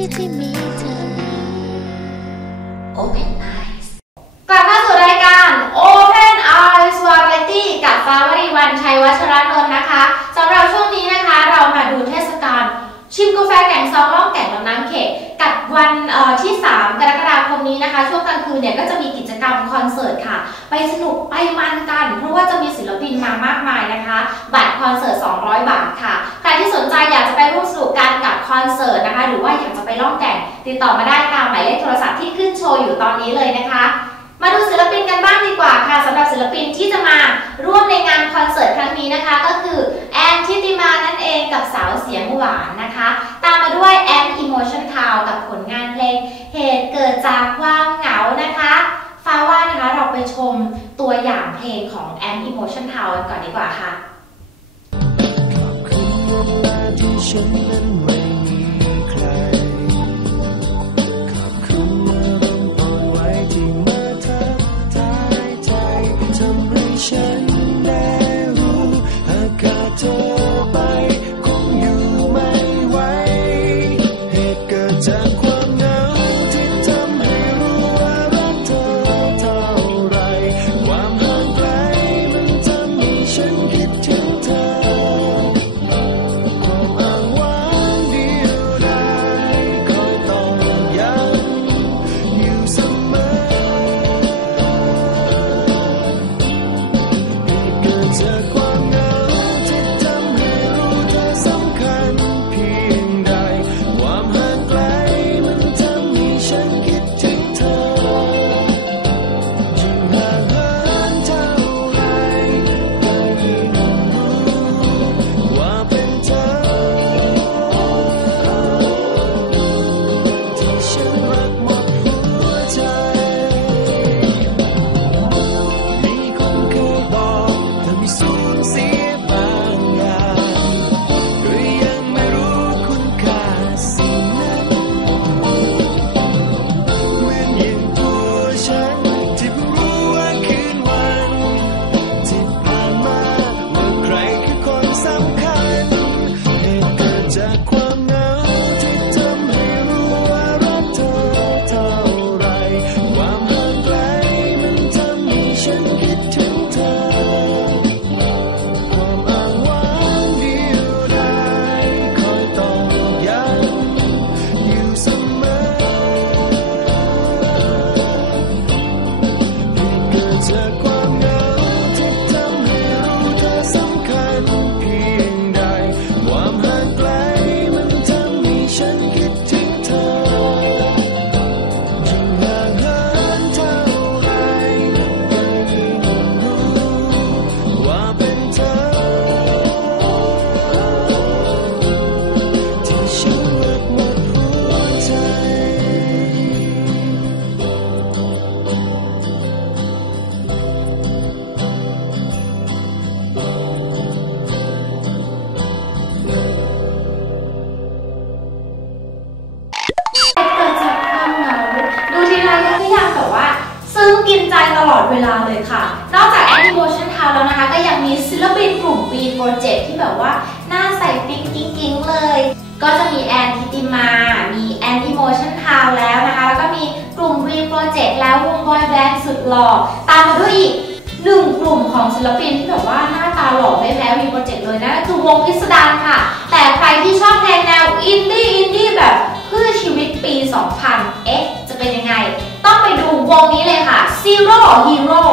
ที่ที่มีเธอ Open Eyes กลับมาสู่รายการ Open Eyes Variety กับฟ้าวรีวันชัยวัชรนนท์นะคะสำหรับช่วงนี้นะคะ เรามาดูเทศกาลชิมกาแฟแก่งซองล่องแก่งลำน้ำเขก กับวันที่ 3 กรกฎาคมนี้นะคะ ช่วงกลางคืนเนี่ยก็จะมีกิจกรรมคอนเสิร์ตค่ะ ไปสนุกไปมันกัน เพราะว่าจะมีศิลปินมามากมายนะคะ บัตรคอนเสิร์ต 200 บาทค่ะ ใครที่สนใจอยากจะไปร่วมสนุกกันกับคอนเสิร์ตนะคะ หรือว่าอยากจะไปล่องแก่งติดต่อมาได้ตามหมายเลขโทรศัพท์ที่ขึ้นโชว์อยู่ตอนนี้เลยนะคะ มาดูศิลปินกันบ้างดีกว่าค่ะสำหรับศิลปินที่จะมาร่วมในงานคอนเสิร์ตครั้งนี้นะคะ ก็คือ ทิติมานั่นเองกับสาวเสียงหวานนะคะ ตามมาด้วยแอมอิโมชันทาวกับผลงานเพลงเหตุเกิดจากความเหงานะคะฟ้าว่านะคะเราไปชมตัวอย่างเพลงของแอมอิโมชันทาวกันก่อนดีกว่าค่ะ 7 ที่แบบว่าหน้าใสปิ๊งกิ๊งกิ๊งเลย ก็จะมีแอนทิติมา มีแอนดิโมชั่นทาวแล้วนะคะ แล้วก็มีกลุ่มวีโปรเจกต์แล้ววงบอยแบนด์สุดหล่อ ตามมาด้วยอีกหนึ่งกลุ่มของศิลปินที่แบบว่าหน้าตาหล่อไม่แพ้วีโปรเจกต์เลยนะคือวงพิสดารค่ะ แต่ใครที่ชอบแนวแนวอินดี้อินดี้แบบเพื่อชีวิตปี 2000 เอ๊ะ จะเป็นยังไง ต้องไปดูวงนี้เลยค่ะ Zero Hero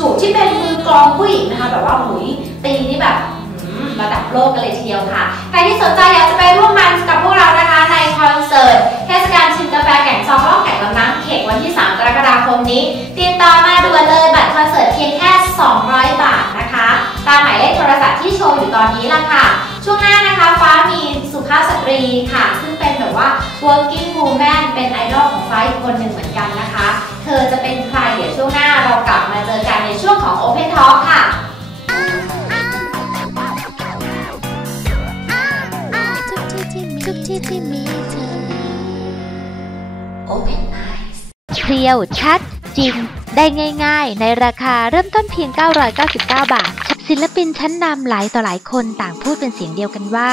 จุที่เป็นมือกลองผู้หญิงนะคะ แบบว่าหุยตีนี่แบบระดับโลกกันเลยทีเดียวค่ะ ใครที่สนใจอยากจะไปร่วมมันกับพวกเรานะคะ ในคอนเสิร์ตเทศกาลชิมกาแฟแก่งซองล่องแก่งลำน้ำเขกวันที่ 3 กรกฎาคมนี้ ติดต่อมาด่วนเลยบัตรคอนเสิร์ตเพียงแค่ 200 บาทนะคะ ตามหมายเลขโทรศัพท์ที่โชว์อยู่ตอนนี้ละค่ะ ช่วงหน้านะคะฟ้ามีสุภาพสตรีค่ะ ซึ่งเป็นแบบว่า working woman เป็นไอดอลของฟ้าอีกคนหนึ่งเหมือนกันนะคะ เธอจะเป็นใครเดี๋ยวช่วงหน้าเรากลับมาเจอกันในช่วงของ Open Talk ค่ะทุกที่ที่มีทุกที่ที่มีเธอ Open Eyes เพียวชัดจริง ได้ง่าย ๆ ในราคาเริ่มต้นเพียง 999 บาท ศิลปินชั้นนำหลายต่อหลายคนต่างพูดเป็นเสียงเดียวกันว่า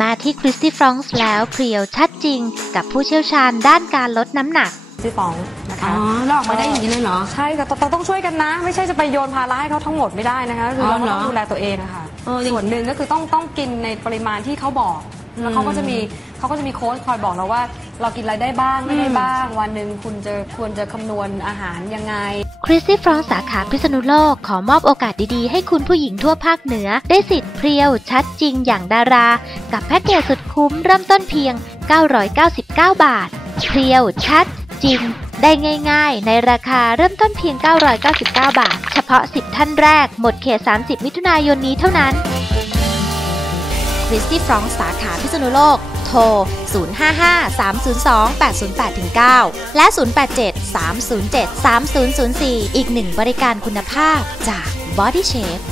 มาที่คริสตี้ฟรองส์แล้วเพียวชัดจริง กับผู้เชี่ยวชาญด้านการลดน้ำหนักที่ฟ้องนะอ๋คะอแล้วออกมาได้อย่างนี้เลยเหรอ ใช่ค่ะต้องต้องช่วยกันนะ ไม่ใช่จะไปโยนภาระให้เขาทั้งหมดไม่ได้นะคะคืออ๋อเราก็เหรอต้องดูแลตัวเองอะค่ะเอออย่างส่วนหนึ่งก็คือต้องต้องกินในปริมาณที่เขาบอกแล้วเขาก็จะมีเขาก็จะมีโค้ชคอยบอกเราว่า เรากินอะไรได้บ้างไม่ได้บ้าง วันหนึ่งคุณจะควรจะคำนวณอาหารยังไง คริสตี้ฟรองสาขาพิษณุโลกขอมอบโอกาสดีๆ ให้คุณผู้หญิงทั่วภาคเหนือ ได้สิทธิ์เพรียว ชัดจริงอย่างดารา กับแพ็กเกจสุดคุ้มเริ่มต้นเพียง 999 บาท เพรียว ชัด จริง ได้ง่าย ๆ ในราคาเริ่มต้นเพียง 999 บาท เฉพาะ 10 ท่านแรก หมดเขต 30 มิถุนายนนี้เท่านั้นคริสตี้ฟรองสาขาพิษณุโลก ทร 055-302-808-9 และ 087-307-3004 อีกหนึ่งบริการคุณภาพจาก Body Shape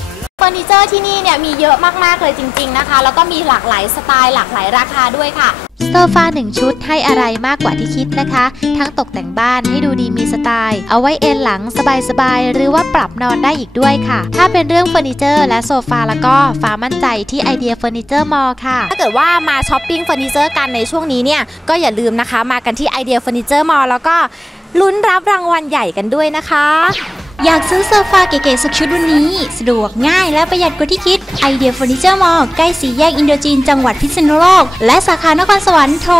เฟอร์นิเจอร์ที่นี่เนี่ยมีเยอะมาก ๆ เลยจริง ๆ นะคะ แล้วก็มีหลากหลายสไตล์หลากหลายราคาด้วยค่ะโซฟาหนึ่งชุดให้อะไรมากกว่าที่คิดนะคะ ทั้งตกแต่งบ้านให้ดูดีมีสไตล์ เอาไว้เอนหลังสบายๆ หรือว่าปรับนอนได้อีกด้วยค่ะ ถ้าเป็นเรื่องเฟอร์นิเจอร์และโซฟาแล้วก็ฟ้ามั่นใจที่ไอเดียเฟอร์นิเจอร์มอลค่ะ ถ้าเกิดว่ามาช้อปปิ้งเฟอร์นิเจอร์กันในช่วงนี้เนี่ย ก็อย่าลืมนะคะ มากันที่ไอเดียเฟอร์นิเจอร์มอลแล้วก็ลุ้นรับรางวัลใหญ่กันด้วยนะคะ อยากซื้อโซฟาเก๋ๆสักชุดวันนี้ สะดวกง่ายและประหยัดกว่าที่คิดไอเดียเฟอร์นิเจอร์มอลใกล้สีแยกอินโดจีนจังหวัดพิษณุโลก และสาขานครสวรรค์โทร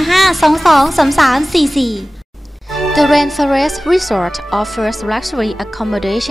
055 223344 The Rainforest Resort offers luxury accommodation